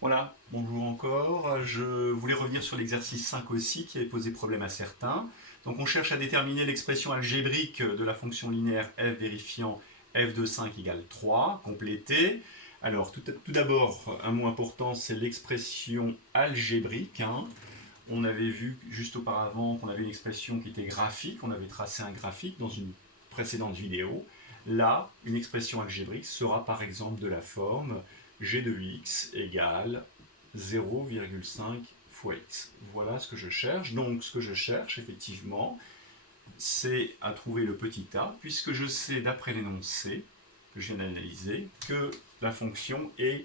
Voilà, bonjour encore. Je voulais revenir sur l'exercice 5 aussi qui avait posé problème à certains. Donc on cherche à déterminer l'expression algébrique de la fonction linéaire f vérifiant f de 5 égale 3, complétée. Alors tout d'abord, un mot important, c'est l'expression algébrique. On avait vu juste auparavant qu'on avait une expression qui était graphique, on avait tracé un graphique dans une précédente vidéo. Là, une expression algébrique sera par exemple de la forme g de x égale 0,5 fois x. Voilà ce que je cherche. Donc ce que je cherche effectivement, c'est à trouver le petit a, puisque je sais d'après l'énoncé que je viens d'analyser que la fonction est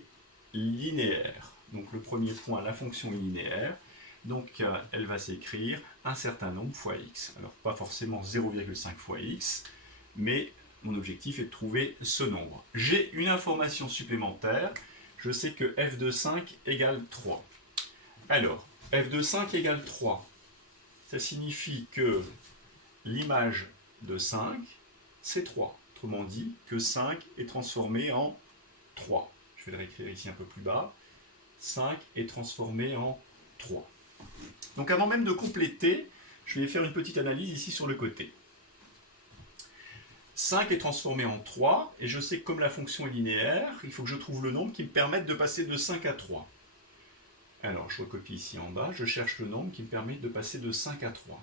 linéaire. Donc le premier point, la fonction est linéaire. Donc elle va s'écrire un certain nombre fois x. Alors pas forcément 0,5 fois x, mais mon objectif est de trouver ce nombre. J'ai une information supplémentaire. Je sais que f de 5 égale 3. Alors, f de 5 égale 3. Ça signifie que l'image de 5, c'est 3. Autrement dit, que 5 est transformé en 3. Je vais le réécrire ici un peu plus bas. 5 est transformé en 3. Donc avant même de compléter, je vais faire une petite analyse ici sur le côté. 5 est transformé en 3, et je sais que comme la fonction est linéaire, il faut que je trouve le nombre qui me permette de passer de 5 à 3. Alors, je recopie ici en bas, je cherche le nombre qui me permet de passer de 5 à 3.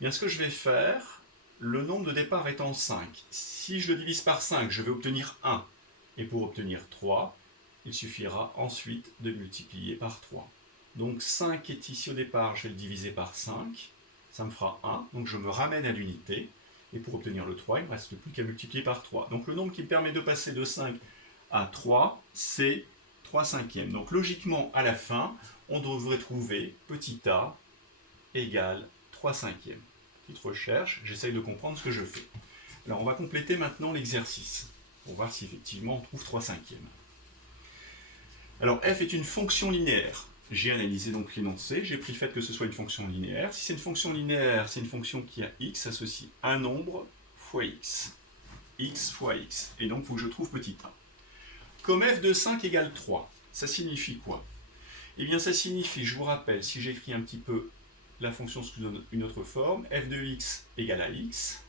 Bien, ce que je vais faire, le nombre de départ étant 5. Si je le divise par 5, je vais obtenir 1. Et pour obtenir 3, il suffira ensuite de multiplier par 3. Donc 5 est ici au départ, je vais le diviser par 5. Ça me fera 1, donc je me ramène à l'unité. Et pour obtenir le 3, il ne me reste plus qu'à multiplier par 3. Donc le nombre qui me permet de passer de 5 à 3, c'est 3 cinquièmes. Donc logiquement, à la fin, on devrait trouver petit a égale 3 cinquièmes. Petite recherche, j'essaye de comprendre ce que je fais. Alors on va compléter maintenant l'exercice, pour voir si effectivement on trouve 3 cinquièmes. Alors f est une fonction linéaire. J'ai analysé donc l'énoncé, j'ai pris le fait que ce soit une fonction linéaire. Si c'est une fonction linéaire, c'est une fonction qui a x associe un nombre fois x. X fois x. Et donc il faut que je trouve petit a. Comme f de 5 égale 3, ça signifie quoi? Eh bien ça signifie, je vous rappelle, si j'écris un petit peu la fonction sous une autre forme, f de x égale à x,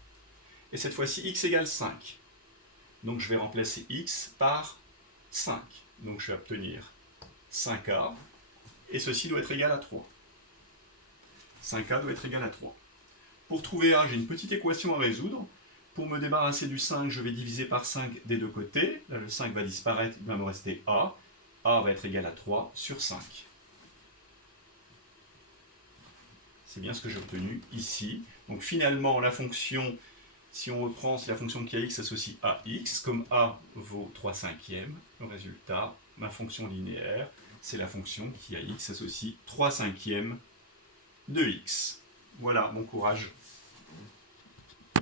et cette fois-ci x égale 5. Donc je vais remplacer x par 5. Donc je vais obtenir 5a, et ceci doit être égal à 3. 5a doit être égal à 3. Pour trouver a, j'ai une petite équation à résoudre. Pour me débarrasser du 5, je vais diviser par 5 des deux côtés. Là, le 5 va disparaître, il va me rester a. a va être égal à 3 sur 5. C'est bien ce que j'ai obtenu ici. Donc finalement, la fonction, si on reprend, c'est la fonction qui a x associe à x. Comme a vaut 3 cinquièmes, le résultat, ma fonction linéaire, c'est la fonction qui a x associe 3 cinquièmes de x. Voilà, bon courage.